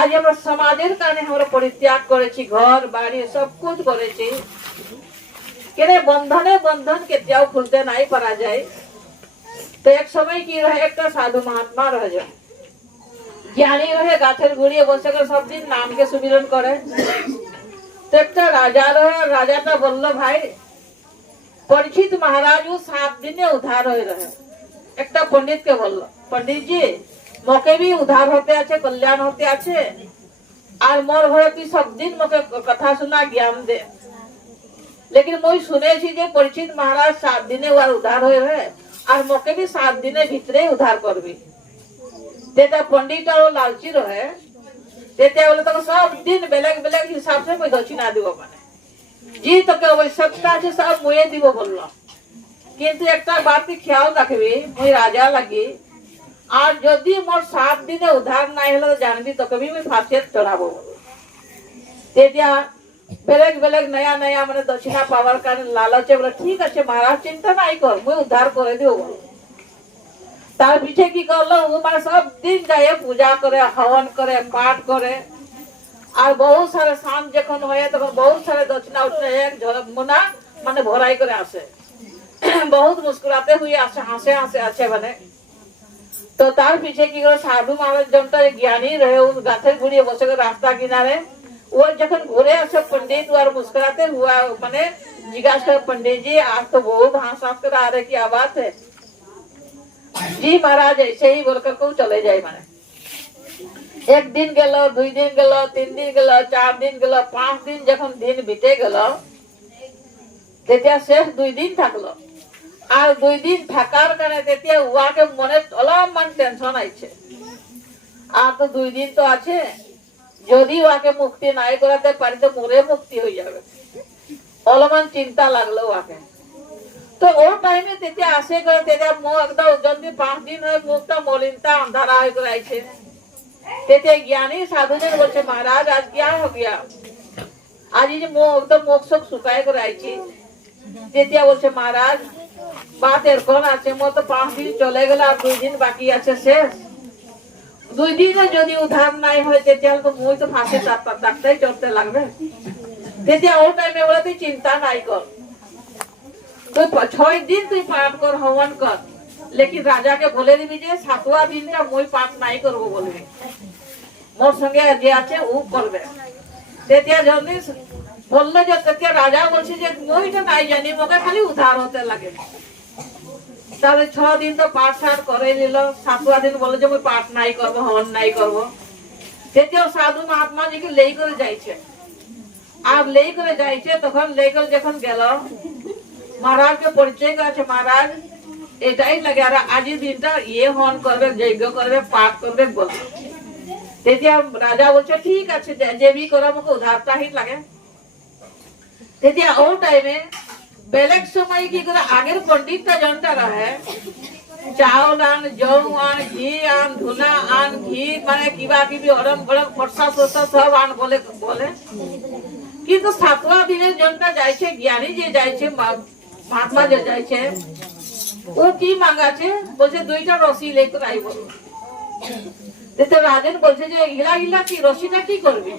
आज আমরা সমাজের কারণে আমরা পরিত্যাগ করেছি, ঘর বাড়ি সব कुछ করেছি, কেন বন্ধনে বন্ধন কেতিয়াও খুলতে নাই পারা যায়। তো এক সময় কি রহে, একটা সাধু মহাত্মা রহে যায়, জ্ঞানী রহে, গাছের গুড়িয়ে বসে করে সব দিন নামকে সুমিরন করে। তো একটা রাজা রহে, রাজাটা বলল ভাই পরীক্ষিত মহারাজ ও 7 দিনে উদ্ধার হয়ে রহে। একটা पंडित के বলল, पंडित जी मोके भी उद्धार होते আছে, कल्याण होते আছে, আর মোর ঘরে তুই সব দিন মোকে কথা শোনা, জ্ঞান দে। लेकिन মই শুনেছি যে পরীক্ষিত মহারাজ 7 দিনে ওর উদ্ধার হয়ে রহে, আর মোকে भी 7 দিনের ভিতরে উদ্ধার করবি। तेता पंडित और लालची रहे, तेते बोले तो सब दिन बेलेग बेलेग हिसाब से कोई दक्षिणा दिबो, माने जी तो के आवश्यकता আছে सब মুয়ে দিব বলল। কিন্তু একটা বাত কি খেয়াল রাখবি, মই রাজা লাগি, আর যদি মোর 7 দিনে উদ্ধার নাই হলো জানবি তোকে भी মই ফাঁসে চড়াবো। তেতিয়া বেলেগ বেলেগ নয়া নয়া মানে দক্ষিণা পাওয়ার কারণে লালচে বলে ঠিক আছে মহারাজ চিন্তা নাই কর, মই উদ্ধার করে দিব। তার পিছে কি করলো, ও মানে সব দিন যায় পূজা করে, হवन করে, পাঠ করে, আর বহু সারে শাম যখন হয় তখন বহু সারে দক্ষিণা উঠে এক মোনা মানে ভরাই করে আসে, বহুত মুস্কুরাতে হুই আসে, হাসে হাসে আছে মানে। তো তার পিছে কি করে সাধু মহারাজ জনটা জ্ঞানী রহে, ও গাছের গুড়িয়ে বসে করে রাস্তা কিনারে, ও যখন ঘুরে আসে पंडित और मुस्कुराते हुआ মানে জিজ্ঞাসা করে पंडित जी आज तो बहुत हंस हंस कर आ रहे, क्या बात है? जी महाराज ऐसे ही बोलकर को चले जाए। माने एक दिन গেল, 2 দিন গেল, 3 দিন গেল, 4 দিন গেল, 5 দিন যখন দিন বিতে গেল, তেতিয়া শেষ 2 দিন থাকলো। আর 2 দিন থাকার কারণে তেতিয়া উহাকে মনে অলপমান টেনশন আইছে, আর তো 2 দিন তো আছে, যদি উহাকে মুক্তি নাই করাতে পারি তো মরে মুক্তি হয়ে যাবে, অলপমান চিন্তা লাগলো উহাকে। তো ও টাইমে तेते आसे करे, तेते मुंह एकदम जल्दी 5 दिन है मुखटा मलिनता अंधारा हो कर आइछे। तेते ज्ञानी साधु ने बोलছে महाराज आज क्या हो गया, आज ये मुंह एकदम मुख सब सुकाय कर आइछी। तेते बोलছে महाराज बात এরকম আছে, মো তো 5 দিন চলে গেল, আর 2 দিন বাকি আছে শেষ। 2 দিনে যদি উদ্ধার নাই হয় তেতে তো মই তো ফাঁসে ডাকতেই চড়তে লাগবে। তেতে ও টাইমে বলে তুই চিন্তা নাই কর, तो 6 दिन তুই পাঠ কর, হवन কর, लेकिन राजा के बोले দিবি যে 7वां দিনটা মই পাঠ নাই করব বলবি, মোর সঙ্গে যে আছে ও করবে। তেতিয়া জলদি বলল যে তেতিয়া রাজা বলছে যে মই তো নাই জানি, মোকে খালি উদ্ধার হতে লাগে। তাহলে 6 দিন তো পাঠ সাঠ করে নিল, 7वां দিন বলে যে মই পাঠ নাই করব, হवन নাই করব। তেতিয়া সাধু মহাত্মা জি কে লেই করে যাইছে, আর লেই করে যাইছে, তখন লেই করে যখন গেল महाराज के परिचय कराছে, महाराज এটাই লাগে, আর আজি দিনটা ইয়ে হন করবে, যজ্ঞ করবে, পাঠ করবে বল। তেতিয়া রাজা বলছে ঠিক আছে, যে भी করা মুকে উদ্ধারটা হি লাগে। তেতিয়া ও টাইমে বেলেগ সময় কি করে আগের पंडितটা জনটা রহে, চাউল আন, জৌ আন, ঘি আন, ধুনা আন, ঘি মানে কিবা কিবি অরম গরম ফরসা ফরসা সব আন বলে বলে। কিন্তু 7वां দিনের জনটা যাইছে, জ্ঞানী যে যাইছে, महात्मा যে যাইছে, ও কি মাগাছে, বলছে 2টা রশি লেकर আইব। তেতে রাজন বলছে যে ইগলা ইগলা কি রশিটা কি করবে,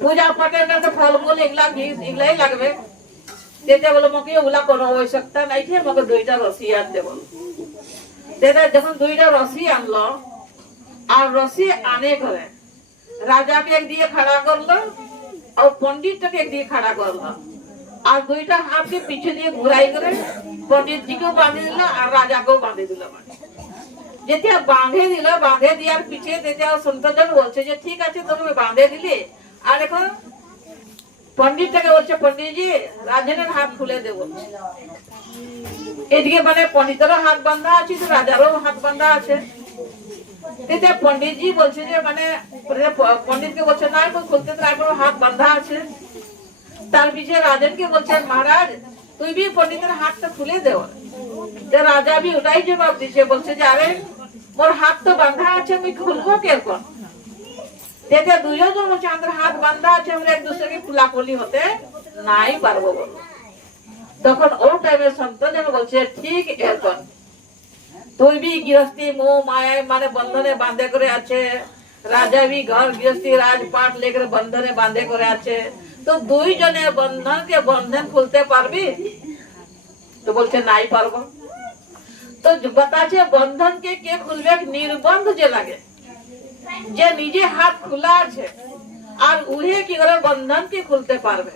পূজা পাঠের কাছে ফলমূল এগুলা এগুলাই লাগবে। তেতে বলে মকে ওগুলা কোনো আবশ্যকতা নাই, মকে 2টা রশি আনতে বল। তেতে যখন 2টা রশি আনলো, আর রশি আনে করে রাজাকে একদিকে খাড়া করলো, আর पंडितটাকে একদিকে খাড়া করলো, আর 2টা হাতকে পিছে দিয়ে ঘুরাই করে पंडित जी को बांधे दिल और राजा को बांधे दिल। যেতিয়া বাঁধে দিল, বাঁধে দেওয়ার পিছে তেতিয়া সন্তজন বলছে যে ঠিক আছে তুমি বাঁধে দিলে, আর এখন पंडितটাকে বলছে पंडित जी রাজনের হাত খুলে দেব। এদিকে মানে पंडितेরও হাত বাঁধা আছে, তো রাজারও হাত বাঁধা আছে। তেতিয়া पंडित जी বলছে যে মানে पंडितকে বলছে না খুলতে তো হাত বাঁধা আছে। তার পিছে রাজনকে বলছেন महाराज তুই भी पंडितेর হাতটা খুলে দেও। তো রাজা भी ওটাই জবাব দিছে, বলছে যে আরে মোর হাত তো বাঁধা আছে, আমি খুলবো কিরকম। তেতে দুইজন বলছে আমাদের হাত বাঁধা আছে, আমরা এক দুসরেকে খুলাখুলি হতে নাই পারবো বল। তখন ও টাইমে সন্তজন বলছে ঠিক এরকম তুই भी গৃহস্থী মোহ মায়া মানে বন্ধনে বাঁধে করে আছে, राजा भी घर गृहस्थी राजपाट लेकर बंधने बांधे करे आछे तो दुई जने बंधन खुलते पारबी तो बोलছে নাই পারবো তো बताছে बंधन के खुलबे निर्बंध जे लागे जे निजे हाथ खुला আছে আর উহে কি করে बंधन के खुलते पारबे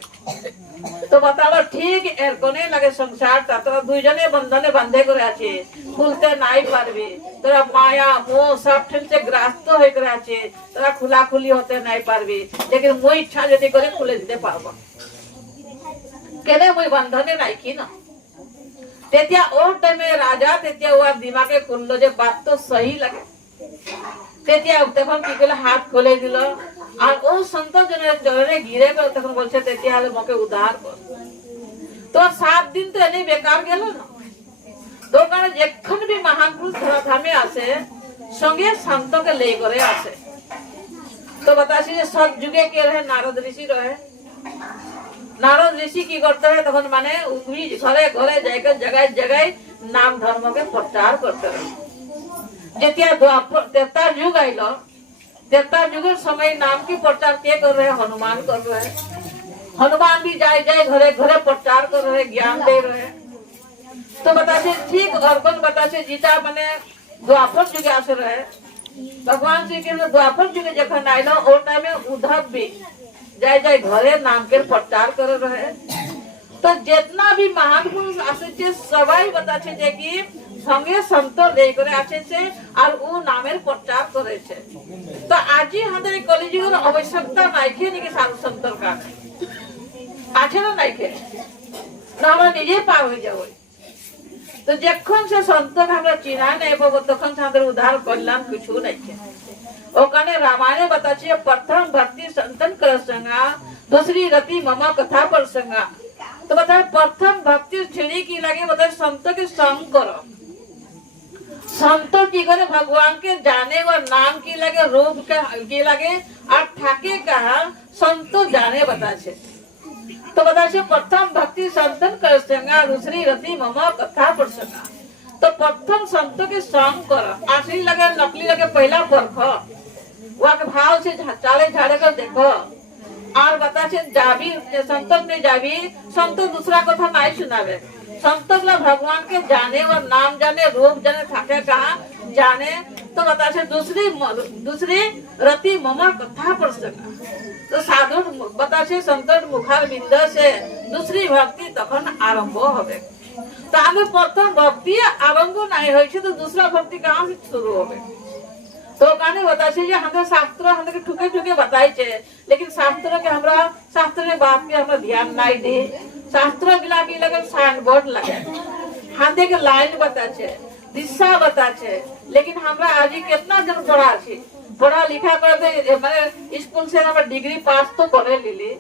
तो बताओ ठीक एर कोने लगे संसार तोरा दुइजने बंधने बांधे करे আছে खुलते নাই পারবি তোরা माया मोह सब ठिन से ग्रस्त হয়ে করে আছে তোরা खुलाखुली होते নাই পারবি लेकिन মই इच्छा যদি করে খুলে দিতে পারবো কেনে মই बंधने নাই কি না तेतिया और टाइम में राजा तेतिया वो दिमागे खुललो जे बात तो सही लगे तेतिया तখন কি করলো হাত খুলে দিল আর ও সন্ত জনে গিরে গেল তখন বলছে তেতিয়া হলে মকে উদ্ধার কর তো 7 दिन তো এনে বেকার গেল না তো কারণ যখন भी महान पुरुष ধরাধামে আসে সঙ্গে সন্তকে লেই করে আসে তো बताছি যে সব যুগে কে রহে নারদ ঋষি রহে नारद ऋषि की करते हैं तখন माने घरे घरे जाकर जगह जगह नाम धर्म के प्रचार करते रहे जेतिया द्वापर त्रेता युग आइलो त्रेता युगेर समय नाम की प्रचार के कर रहे हनुमान कर रहे हनुमान भी जाए जाए घरे घरे प्रचार कर रहे ज्ञान दे रहे तो बतासे ठीक अर्पण बतासे जीता माने द्वापर युगे आसे रहे भगवान श्री कृष्ण द्वापर युगे जखन आइलो ओ टाइम में उद्धव भी जाए जाए घरे नाम के प्रचार कर रहे तो जितना भी महान पुरुष आसे सबाई बताछे जे कि संगे संत लेकर आछे छे और उ नामेर प्रचार करे छे तो आजই আমাদের কলিযুগের आवश्यकता नाइखे नाকি साधु संतर का আছে না নাইखे না আমরা নিজে পার হয়ে যাব তো যখন সে সন্তকে আমরা চিনা নেই পাবো তখন আমাদের উদ্ধার করলাম কিছু নাইखे ओकाने रामायण बताछे प्रथम भक्ति संतन कर संगा दूसरी रति ममा कथा पर संगा तो बताए प्रथम भक्ति छिड़ी की लगे बताए संत के संग करो संत की करे भगवान के जाने और नाम की लगे रूप के लगे और ठाके कहा संत जाने बताछे तो बताछे प्रथम भक्ति संतन कर संगा दूसरी रति ममा कथा पर संगा तो प्रथम संत के संग करो असली लगे नकली लगे पहला परखो वहाँ के भाव से चाले झाड़े कर देखो और बताछे जाबी संतों में जाबी संतो दूसरा कथा नहीं सुनावे संतों भगवान के जाने और नाम जाने रूप जाने थाके कहा जाने तो बताछे दूसरी रति ममा कथा पर सका तो साधु बताछे संतों मुखार बिंद से दूसरी भक्ति तखन आरंभ होबे तो हमें प्रथम भक्ति आरंभ नहीं होइछे तो दूसरा भक्ति कहाँ से शुरू होबे तो गाने बताछे जे हमरे शास्त्र हमके ठुके ठुके बताई छे लेकिन शास्त्र के हमरा शास्त्र के बात के हमरा ध्यान नहीं दे शास्त्र गिला की लगे साइन बोर्ड लगे हाथे के लाइन बताछे दिशा बताछे लेकिन हमरा आज कितना जन पढ़ा छी पढ़ा लिखा कर दे माने स्कूल से हमरा डिग्री पास तो करे लीली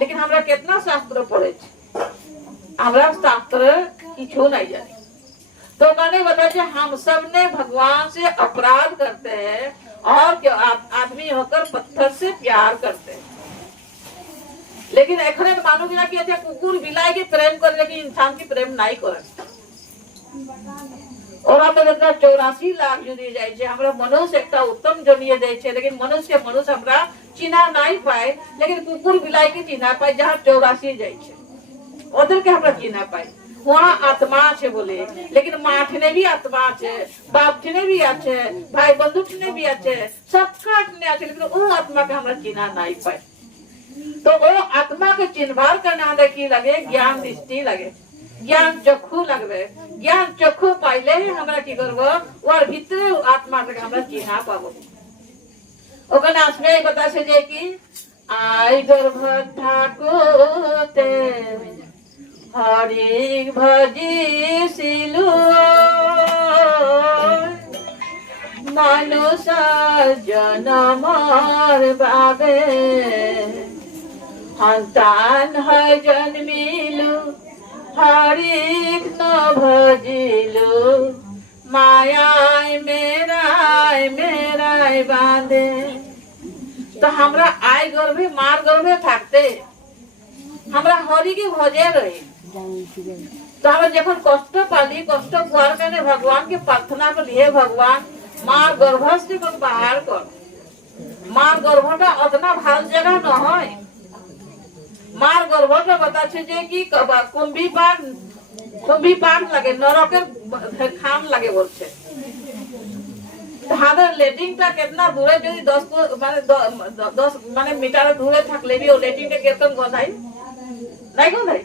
लेकिन हमरा कितना शास्त्र पढ़े छी हमरा शास्त्र किछु नहीं जाने तो मैंने बताया हम सब ने भगवान से अपराध करते हैं और क्यों आदमी होकर पत्थर से प्यार करते हैं लेकिन एखने मानोगे ना कि अच्छा कुकुर बिलाई के प्रेम कर लेकिन इंसान की प्रेम नहीं करे और हम लोग 84 लाख जो दिए जाए हमरा मनुष्य एक उत्तम जनिए दे छे लेकिन मनुष्य हमरा चिन्हा नहीं पाए लेकिन कुकुर बिलाई के चिन्हा पाए जहाँ 84 जाए छे ओदर के हमरा चिन्हा पाए वहाँ आत्मा छे बोले लेकिन माँ ठने भी आत्मा छे बाप ठने भी आछे भाई बंधु ठने भी आछे सबका ठने आछे लेकिन वो आत्मा के हमरा चिन्हा नहीं पाए तो वो आत्मा के चिन्हवार करना हमें की लगे ज्ञान दृष्टि लगे ज्ञान चक्षु लगबे ज्ञान चक्षु पाइले ही हमरा की करबो और भीतर आत्मा के हमरा चिन्हा पाबो ओकने आसमे बतासे जे कि आई गर्भ ठाकुते हरि भजी सिलु मनुष्य जनमर बाबे संतान है जन्मिलु हरि न भजिलु माया मेरा बांधे तो हमरा आय गर्भे मार गर्भे थाकते हमरा हरि के भजे रही तो हमें जब कष्ट पाली कष्ट पार करने भगवान के प्रार्थना कर लिए भगवान मार गर्भस्थ को बाहर कर মার গর্ভটা অতনা ভাল জায়গা নহয়। মার গর্ভটা বাতাছে যে কি কুম্ভী পান লাগে, নরকের খান লাগে বলছে। হাদের লেটিংটা কেতনা দূরে যদি 10 মানে মিটার দূরে থাকলে भी वो लेटिंग केतन गंधाई नहीं गंधाई।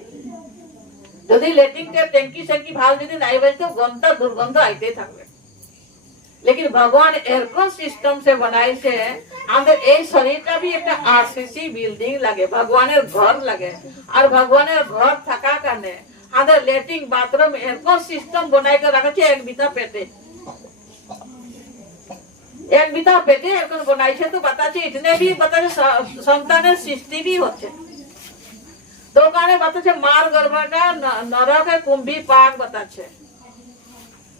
যদি লেটিংটা ট্যাঙ্কি সেঙ্কি ভাল যদি নাই বলতো গন্ধ দুর্গন্ধ আইতে থাকবে। लेकिन भगवान एयरकॉन सिस्टम से बनाई से আমাদের এই শরীরটা भी একটা আরসিসি বিল্ডিং লাগে, ভগবানের ঘর লাগে। আর ভগবানের ঘর থাকা কারণে আমাদের লেট্রিন বাথরুম এরকম সিস্টেম बनाई के রাখছে এক বিতা পেটে, এক বিতা পেটে এরকম बनाইছে। তো বাতাছে ইতনে भी বাতাছে সন্তানের সৃষ্টি भी হচ্ছে। তো কারণে বাতাছে মার গর্ভটা নরকের কুম্ভী পাক বাতাছে।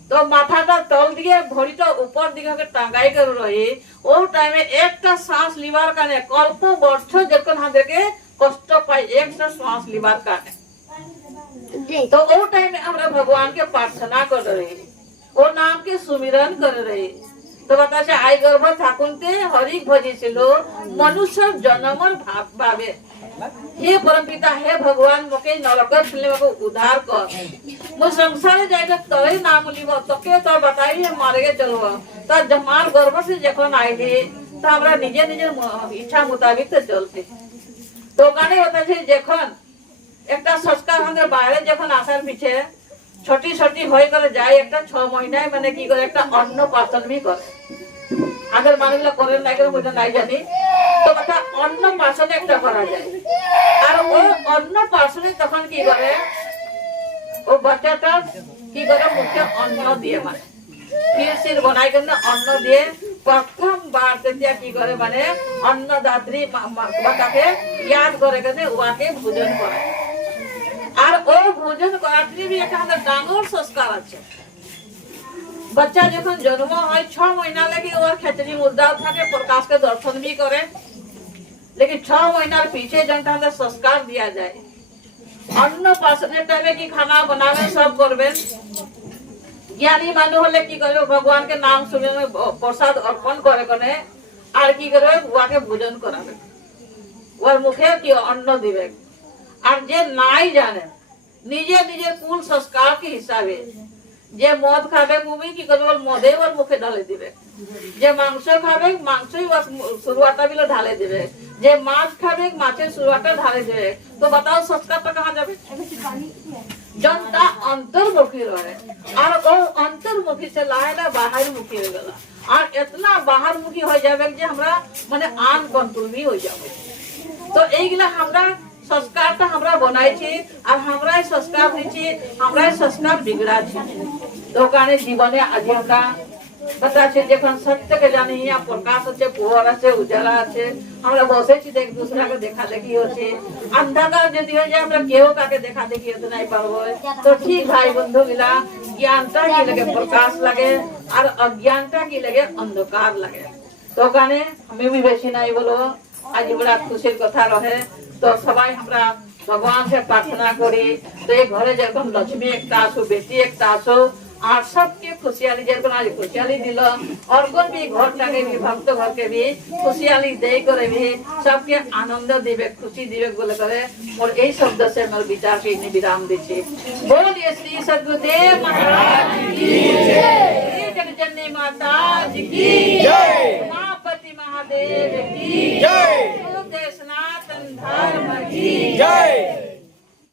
তো মাথাটা তল দিকে ভরিটা উপর দিকে টাঙ্গাই করে রহি ও টাইমে একটা শ্বাস লিবার কারণে কল্প বর্ষ যখন আমাদেরকে কষ্ট পাই একটা শ্বাস লিবার কারণে। तो वो टाइम में हमरा भगवान के प्रार्थना कर रहे, वो नाम के सुमिरन कर रहे। तो बताছে आई गर्भ ঠাকুরতে হরি ভজিছিল মনুষ্য জন্মর ভাবে। हे परमपिता, हे भगवान, मोके नरकर फैले को उद्धार कर। मो संसार जाएगा तोरे नाम लिब तोके तो बताई हम मारे के चलबो। तो जमार गर्भ से जखन आइली तो हमरा निजे निजे इच्छा मुताबिक तो चलते। तो काने होता है जखन একটা সংস্কার আমাদের বাইরে যখন আসার পিছে ছোটি ছোটি হয়ে করে যায় একটা 6 মহিনায় মানে কি করে একটা অন্ন পাচন भी করে। আমাদের মানুষরা করেন না করে বুঝে নাই জানি। তো কথা অন্ন পাচন একটা করা যায়। আর ও অন্ন পাচনে তখন কি করে ও বাচ্চাটা কি করে মুখে অন্ন দিয়ে মানে ক্ষীর বানাই করে অন্ন দিয়ে প্রথম বার তেতিয়া কি করে মানে অন্নদাত্রী মাতাকে याद করে করে ওয়াকে ভোজন করায়। আর ও ভোজন করাতে भी একটা আমাদের ডাঙর সংস্কার আছে। बच्चा যখন জন্ম হয় 6 মহিনা লাগে ওর খেচড়ি মুদ্রা থাকে प्रकाश के दर्शन भी करे। लेकिन 6 মহিনার पीछे जनता আমাদের সংস্কার दिया যায়। অন্ন পাচনের টাইমে কি খানা বানাবেন সব করবেন। জ্ঞানী মানুষ হলে কি করবে ভগবান के नाम सुने प्रसाद अर्पण করে কোনে আর কি করবে ওয়াকে ভোজন করাবে, ওর মুখে কি অন্ন দিবে। আর যে নাই জানে নিজে নিজে কুল সংস্কার के हिसाबे যে মদ খাবে তুমি কি করবে ওর মদে ওর মুখে ঢালে দিবে, যে মাংস খাবে মাংসই ওর শুরুয়াটা বিলো ঢালে দিবে, যে মাছ খাবে মাছের শুরুয়াটা ঢালে দিবে। তো बताओ সংস্কারটা कहां যাবে। जनता अंतर्मुखी रहे और वो अंतर्मुखी से लाएला बाहर मुखी हो गला और इतना बाहर मुखी हो जावे जे हमरा माने आन कंट्रोल भी हो जावे। तो एगला हमरा संस्कारটা আমরা বানাইছি আর আমরাই সংস্কার দিছি, আমরাই সংস্কার বিগড়াছি। তো কারণে জীবনে আজ আমরা बताছে যখন সত্যকে জানি ইয়া প্রকাশ আছে পোহর আছে উজালা আছে আমরা বসেছি এক দুসরাকে দেখা দেখি হচ্ছে। अंधकार যদি হয়ে যায় আমরা কেউ কাকে দেখা দেখি হতে নাই পারবো। তো ঠিক ভাই বন্ধু মিলা জ্ঞানটা কি লাগে প্রকাশ লাগে আর অজ্ঞানটা কি লাগে অন্ধকার লাগে। তো কারণে আমি भी বেশি নাই বলবো, আজ বড় খুশির কথা রহে। তো সবাই আমরা ভগবান से प्रार्थना करी तो ये घरे যেরকম লক্ষ্মী একটা আসো বেটি একটা আসো আর सबके खुशहाली যেরকম আজ खुशहाली दिल और कोन भी घर टाके भी भक्त घर के भी खुशहाली दे करे भी सबके आनंद दिवे खुशी दिवे बोले करे। और এই शब्द से मैं विचार के इन्हें विराम देছি। बोलिए श्री सद्गुरुदेव महाराज की जय, जगजननी माता जी की जय, उमापति महादेव की जय, सनातन धर्म की जय।